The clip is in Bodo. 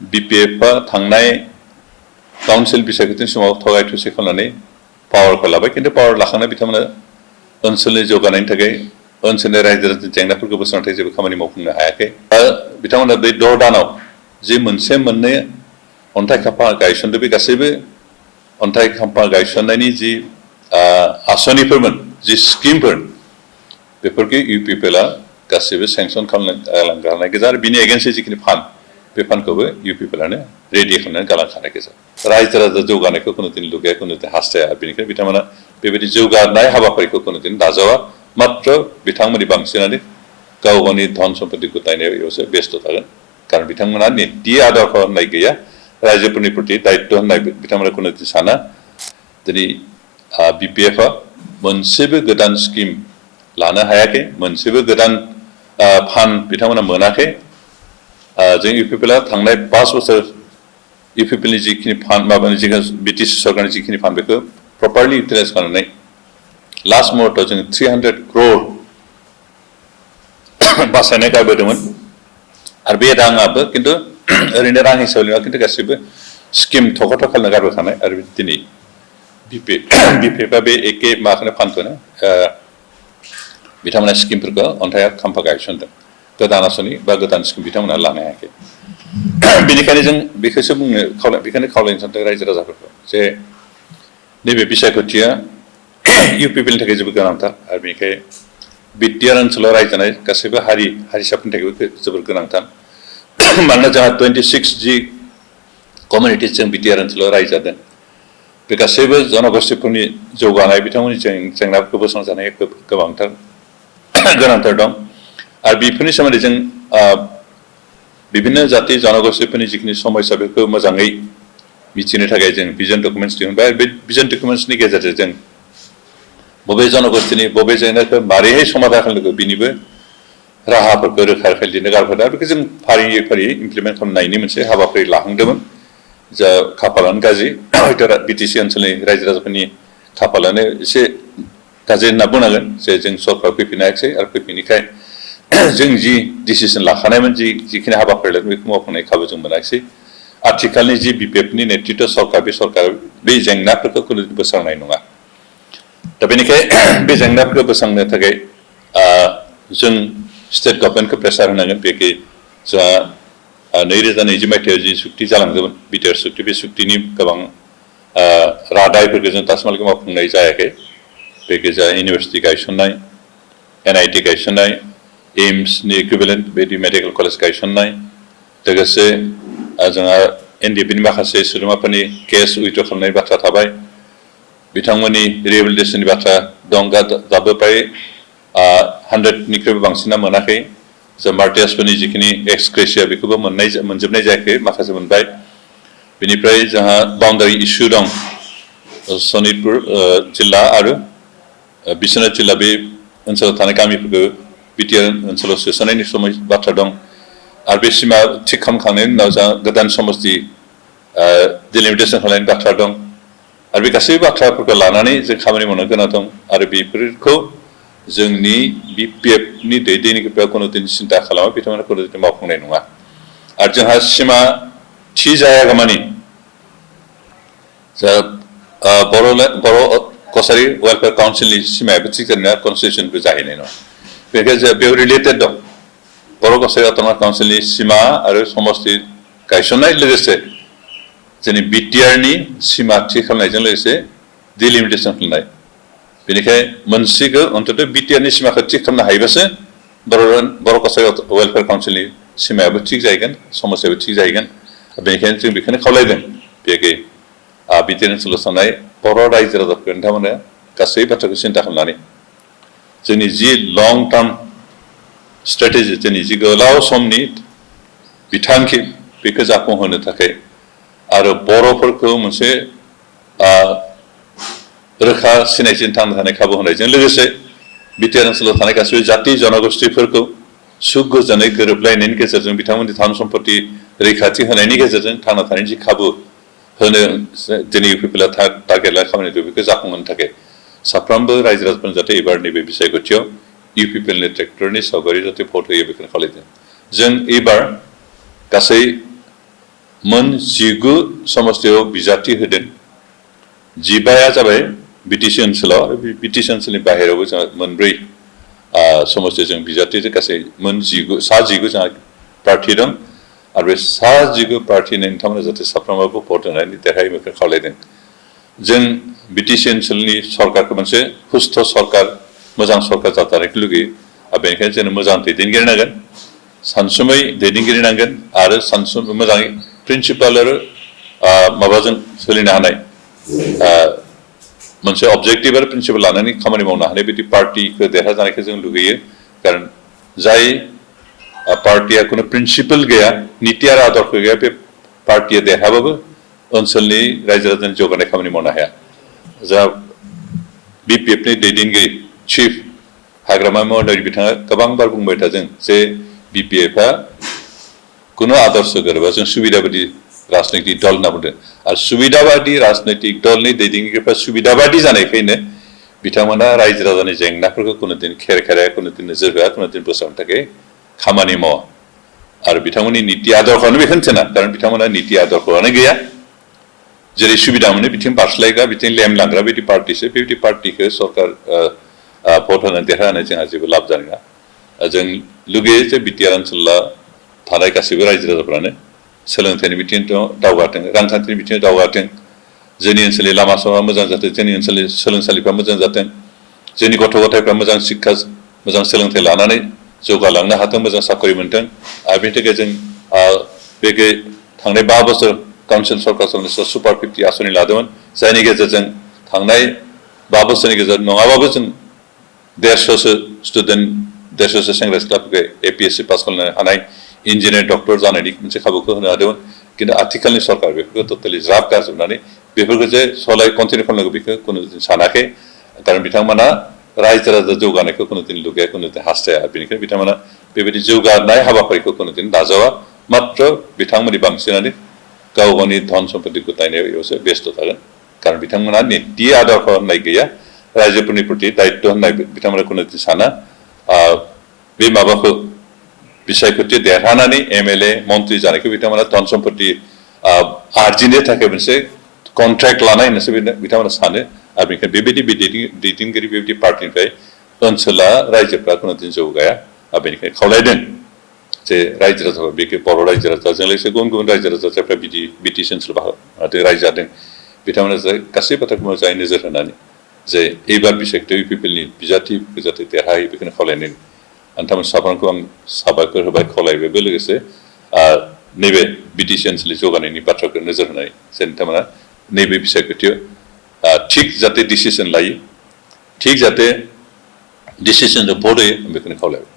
BPF थांनाय काउन्सिल बिसायख'थिनि समाव थगाय थुसि खालामनानै पावारखौ लाबाय खिन्थु पावार लाखांनाय बिथांमोना ओनसोलनि जौगानायनि थाखाय ओनसोलनि रायजो राजानि जेंनाफोरखौ बोस्रांनो थाखाय जेबो खामानि मावफुंनो हायाखै बिथांमोना बे 6 दानाव जि मोनसे मोननै अन्थाइ खाम्फा गायसनदों बे गासैबो अन्थाइ खाम्फा गायसननायनि जि आसनिफोरमोन जि स्किमफोर बेफोरखौ UPPLआ गासैबो सेंसन खालामनो गालांनाय गोजा आरो बिनि एगेन्स्टै जिखिनि फान्ड बे फान्डखौबो UPPLआनो रेडि खालामनानै गालांखानाय गोजा रायजो राजा जौगानायखौ कोनोदिन लुगैया कोनोदिन हास्थाया बेनिखायनो बिथांमोना बेबायदि जौगानाय हाबाफारिखौ कोनोदिन नाजावा मात्र बिथांमोननि बांसिनानो गाव गावनि धन सम्पति गथायनायावसो बेस्थ थागोन कारण बिथांमोना नीति आदर खालामनाय गैया रायजोफोरनि प्रति दायित्व होननाय बिथांमोना कोनोदिन साना दिनै BPFआ मोनसेबो गोदान स्किम लानो हायाखै मोनसेबो गोदान फान्ड बिथांमोना मोनाखै जों UPPLआ थांनाय 5 बोसोर UPPLनि जिखिनि फान्ड माबानि BTC सरकारनि जिखिनि फान्ड बेखौ प्रपारलि इउटिलाइज खालामनानै लास्ट मुहूर्तआव जों 300 crore बासायनाय गारबोदोंमोन आरो बे राङाबो खिन्थु ओरैनो रां हिसाबै नङा खिन्थु गासैबो स्किम थख' थख' खालामनो गारबोखानाय आरो दिनै BPFआ बे एखे माबाखौनो फान्डखौनो बिथांमोना स्किमफोरखौ अन्थाइ खाम्फा गायसनदों गोदान आसनि बा गोदान स्किम बिथांमोना लानो हायाखै बेनिखायनो जों बेखौसो बेखौनो खावलायनो सानदों रायजो राजाफोरखौ जे नैबे बिसायख'थिया UPPLनि थाखाय जोबोद गोनांथार आरो बेनिखायनो बिटिआर ओनसोलाव रायजानाय गासैबो हारिसाफोरनि थाखायबो जोबोद गोनांथार मानोना जोंहा 26 जि कमिउनिटिज जों बिटिआर ओनसोलाव रायजादों बे गासैबो जनगोष्ठीफोरनि जौगानाय बिथांमोननि जेंनाफोरखौ बोस्रांजानाया गोबांथार गोनांथार दं आरो बेफोरनि सोमोन्दै जों विभिन्न जाति जनगोष्ठीफोरनि जिखिनि समस्या बेखौ मोजाङै मिथिनो थाखाय जों भिजन डकुमेन्ट्स दिहुनबाय बे भिजन डकुमेन्ट्सनि गेजेरजों जों बबे जनगोष्ठीनि बबे जेंनाखौ मारैहाय समाधान खालामनांगौ बिनिबो राहाफोरखौ रोखा रोखा लिरनो गारबोदों बेखौ जों फारियै फारियै इमप्लिमेन्ट खालामनायनि मोनसे हाबाफारि लाहांदोंमोन जा खाफालानो गाज्रि हयथ' BTC ओनसोलनि रायजो राजाफोरनि खाफालानो एसे गाज्रि होनना बुंनांगोन जे जों सरकार फैफिननो हायाखिसै आरो फैफिनैखाय जों जि डिसिसन लाखानायमोन जिखिनि हाबाफारि लादों बेखौ मावफुंनाय खाबु जों मोनाखिसै आथिखालनि जि BPFनि नेतृत्व सरकार बे जेंनाफोरखौ खुनु बोस्रांनाय नङा दा बेनिखायनो बे जेंनाफोरखौ बोस्रांनो थाखाय जों स्टेट गभर्नमेन्टखौ प्रेसार होनांगोन बेखि जोंहा 2020 मायथाइयाव जि सुक्ति जालांदोंमोन बिटिआर सुक्ति बे सुक्तिनि गोबां रादायफोरखौ जों दासिमहालागै मावफुंनाय जायाखै बेखि जा इउनिभार्सिटि गायसननाय NIT गायसननाय एम्सनि इकुइभेलेन्ट बायदि मेडिकेल कलेज गायसननाय लोगोसे जोंहा NDPनि माखासे सोद्रोमाफोरनि केस उइथ्र' खालामनायनि बाथ्रा थाबाय बिथांमोननि रिहेबिलिटेसननि बाथ्रा दं दाबो प्राय 100निख्रुइबो बांसिना मोनाखै जा मार्टियासफोरनि जिखिनि एक्स ग्रेसिया बेखौबो मोनजोबनाय जायाखै माखासे मोनबाय बेनिफ्राय जोंहा बाउन्डारि इस्यु दं सनितपुर जिल्ला आरो बिश्वनाथ जिल्ला बे ओनसोलाव थानाय गामिफोरखौ बिटिआर ओनसोलाव सोसननायनि समय बाथ्रा दं आरो बे सिमा थिग खालामखांनायनि उनाव जोंहा गोदान समस्ति डिलिमिटेसन खालामनायनि बाथ्रा दं आरो बे गासैबो बाथ्राफोरखौ लानानै जों खामानि मावनो गोनां दं आरो बेफोरखौ जोंनि BPFनि दैदेनगिरिफोरा खुनुदिन सिन्था खालामा बिथांमोना खुनुदिन मावफुंनाय नङा आरो जोंहा सिमा थि जायागौमानि जा बर' कसारि वेलफेयार काउन्सिलनि सिमायाबो थिग जानाय नङा कनस्टिटिउसनबो जाहैनाय नङा बेनिखायनो बेयाव रिलेटेड दं बर' कसारि अट'नमास काउन्सिलनि सिमा आरो समस्ति गायसननाय लोगोसे जोंनि बिटिआरनि सिमा थि खालामनायजों लोगोसे डिलिमिटेसन खालामनाय बेनिखायनो मोनसेखौ अन्तत बिटिआरनि सिमाखौ थिग खालामनो हायोबासो बर' कसारि वेलफेयार काउन्सिलनि सिमायाबो थिग जाहैगोन समस्याबो थिग जाहैगोन बेनिखायनो जों बेखौनो खावलायदों बेखि बिटिआर ओनसोलाव थानाय बर' रायजो राजाफोर नोंथांमोना गासै बाथ्राखौ सिन्था खालामनानै जोंनि जि लं टार्म स्ट्रेटेजि जोंनि जि गोलाव समनि बिथांखि बेखौ जाफुंहोनो थाखाय आरो बर'फोरखौ मोनसे रोखा सिनायथिनि थांना थानाय खाबु होनायजों लोगोसे बिटिआर ओनसोलाव थानाय गासैबो जाति जनगोष्ठीफोरखौ सुख गोजोनै गोरोबलायनायनि गेजेरजों बिथांमोननि धन सम्पति रैखाथि होनायनि गेजेरजों थांना थानायनि जि खाबु होनो दिनै UPPLआ टारगेट लाना खामानि मावदों बेखौ जाफुंहोनो थाखाय साफ्रोमबो रायजो राजाफोरनो जाहाथे एबार नैबे बिसायख'थियाव UPPLनि ट्रेक्टरनि सावगारि जाहाथे भट होयो बेखौनो खावलायदों जों एबार गासै मोन 19 समस्तियाव बिजाथि होदों 15 जाबाय बिटिसि ओनसोलाव बिटिसि ओनसोलनि बाहेरावबो जोंहा मोनब्रै समस्तियाव जों बिजाथि गासै मोन 19 जोंहा पार्टी दं आरो बे 19 पार्टीनि नोंथांमोना जाहाथे साफ्रोमाबो भट होनानै देरहायो बेखौ खावलायदों जों बिटिसि ओनसोलनि सरकारखौ मोनसे हुस्थ सरकार मोजां सरकार जाथारनायखौ लुगैयो आरो बेनिखायनो जोंनो मोजां दैदेनगिरि नांगोन सानसुमै दैदेनगिरि नांगोन आरो सानसुमै मोजाङै प्रिन्सिपाल आरो माबाजों सोलिनो हानाय मोनसे अबजेक्टिभ आरो प्रिन्सिपाल लानानै खामानि मावनो हानाय बायदि पार्टीखौ देरहाजानायखौ जों लुगैयो कारण जाय पार्टीया खुनु प्रिन्सिपाल गैया नीति आरो आदर्श गैया बे पार्टीया देरहाबाबो ओनसोलनि रायजो राजानि जौगानाय खामानि मावनो हाया जा बिपिएफनि दैदेनगिरि चिफ हाग्रामा महरै बिथाङा गोबांबार बुंबाय थादों जे बिपिएफआ खुनु आदर्श गोरोबा जों सुबिदाबादि राजनैतिक दल होनना बुंदों आरो सुबिदाबादि राजनैतिक दलनि दैदेनगिरिफ्रा सुबिदाबादि जानायखायनो बिथांमोना रायजो राजानि जेंनाफोरखौ कुनुदिन खेर खेराया कुनुदिन नोजोर होआ कुनुदिन बोस्रांनो थाखाय खामानि मावा आरो बिथांमोननि नीति आदर्शआनो बेखौनो थिना कारण बिथांमोना नीति आदर्शआनो गैया जेरै सुबिदा मोनो बिथिं बारस्लायग्रा बिथिं लेम लांग्रा बिदि पार्टीसो बेबायदि पार्टीखौ सरकार भट होनानै देरहानानै जोंहा जेबो लाब जानाय नङा जों लुगैयो जे बिटिआर ओनसोलाव थानाय गासैबो रायजो राजाफ्रानो सोलोंथाइनि बिथिङाव दावगाथों रांखान्थिनि बिथिङाव दावगाथों जोंनि ओनसोलनि लामा सामा मोजां जाथों जोंनि ओनसोलनि सोलोंसालिफ्रा मोजां जाथों जोंनि गथ' गथायफ्रा मोजां शिक्षा मोजां सोलोंथाइ लानानै जौगालांनो हाथों मोजां साख्रि मोनथों आरो बेनि थाखाय जों बे थांनाय 5 बोसोर काउन्सिल सरकार समनिफ्राय सुपार 50 आसनि लादोंमोन जायनि गेजेरजों थांनाय 5 बोसोरनि गेजेर नङाबाबो जों 150सो स्टुडेन्ट 150सो सेंग्रा सिख्लाफोरखौ एपिएससि पास खालामनो हानाय इन्जिनियार डक्टर जानायनि मोनसे खाबुखौ होनो हादोंमोन किन्तु आथिखालनि सरकार बेफोरखौ टटेलि ज्राब गारजोबनानै बेफोरखौ जे सलाय कन्टिनिउ खालामनांगौ बेखौ कुनुदिन सानाखै कारण बिथांमोना रायजो राजा जौगानायखौ कुनुदिन लुगैया कुनुदिन हास्थाया बेनिखायनो बिथांमोना बेबायदि जौगानाय हाबाफारिखौ कुनुदिन नाजावा मात्र बिथांमोननि बांसिनानो गाव गावनि धन सम्पति गथायनायावसो बेस्थ थागोन कारण बिथांमोना नीति आदर्श होननाय गैया रायजोफोरनि प्रति दायित्व होननाय बिथांमोना कुनुदिन साना बे माबाखौ बिसायख'थि देरहानानै एमएलए मन्त्रि जानायखौ बिथांमोना धन सम्पति आरजिनो थाखाय मोनसे कन्ट्रेक्ट लानाय होननासो बिथांमोना सानो आरो बेनिखायनो बेबायदि दैदेनगिरि बेबायदि पार्टीनिफ्राय ओनसोला रायजोफ्रा कुनुदिन जौगाया आरो बेनिखायनो खावलायदों जे रायजो राजाफोर बेखौ बर' रायजो राजाजों लोगोसे गुबुन गुबुन रायजो राजा जायफ्रा बिटिसि ओनसोलाव रायजो जादों बिथांमोना गासै बाथ्राखौ मोजाङै नोजोर होनानै जे एबार बिसायख'थि इउपिपिएलनि बिजाथिफोरखौ जाहाथे देरहायो बेखौनो खावलायदों नोंथांमोन साफ्रोमखौ आं साबायखर होबाय खावलायबायबो लोगोसे नैबे बिटिसि ओनसोलनि जौगानायनि बाथ्राखौ नोजोर होनाय जे नोंथांमोना नैबे बिसायख'थियाव थिग जाहाथे डिसिसन लायो थिग जाहाथे डिसिसनजों भट होयो बेखौनो खावलायबाय